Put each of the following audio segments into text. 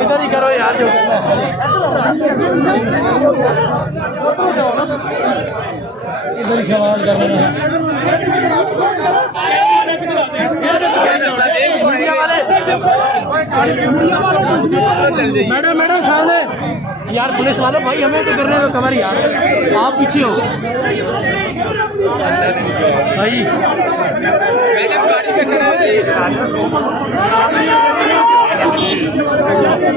इधर ही करो यार जो इधर ही सवाल कर रहे हैं। मैडम मैडम सामने यार पुलिस वालों भाई हमें तो करने में कवर यार आप पीछे हो भाई।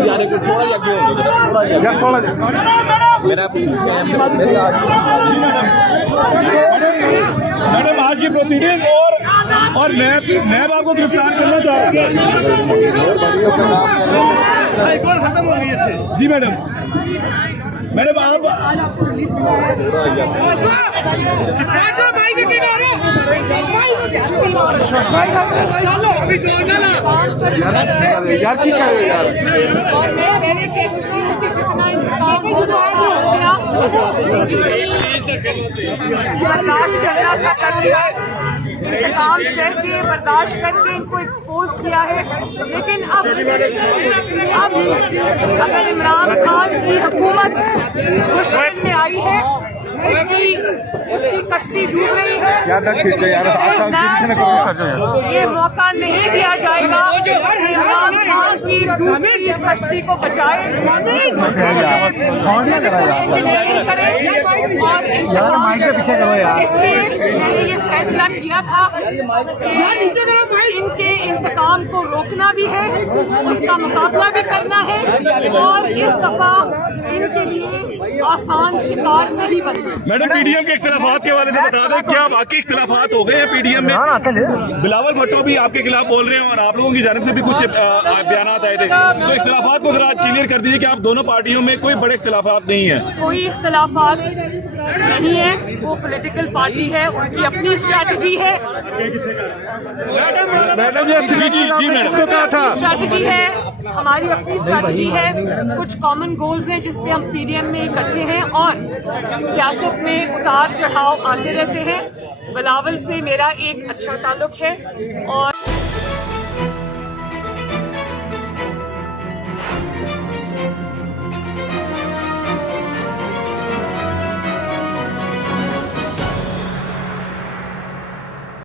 यार थोड़ा आगे हो थोड़ा मेरा मैडम आज की प्रोसीडिंग और मैं आपको गिरफ्तार करना चाहती हूँ खत्म हो गई है जी मैडम। मैडम आप यार क्या कर यार और मैं पहले कह चुकी हूँ कि जितना इंतकाम बर्दाश्त करना था कर लिया, इंतकाम सह के बर्दाश्त करके इनको एक्सपोज किया है। लेकिन अब अगर इमरान खान की हुकूमत मुश्किल में आई है, उसकी कश्ती डूब रही है, ये मौका नहीं दिया जाएगा इमरान खान की डूबती कश्ती को बचाए और इसलिए मैंने ये फैसला किया था कि इनके इंतकाम को रोकना भी है, उसका मुकाबला भी करना है और इस दफा इनके लिए आसान शिकार नहीं बनना। मैडम पीडीएम के इख्तिलाफात के बारे में बता दें, क्या वाकई इख्तिलाफात हो गए हैं पीडीएम में? बिलावल भुट्टो भी आपके खिलाफ बोल रहे हैं और आप लोगों की जानिब से भी कुछ बयान आए थे, तो इख्तिलाफात को जरा क्लियर कर दीजिए कि आप दोनों पार्टियों में कोई बड़े इख्तिलाफात नहीं है। कोई इख्तिलाफात नहीं है, वो पॉलिटिकल पार्टी है, उनकी अपनी स्ट्रैटेजी है। मैडम जी मैडम कहा था स्ट्रैटेजी है, हमारी अपनी स्ट्रैटेजी है, कुछ कॉमन गोल्स हैं जिस पे हम पीडीएम में इकट्ठे हैं और सियासत में उतार चढ़ाव आते रहते हैं। बिलावल से मेरा एक अच्छा ताल्लुक है और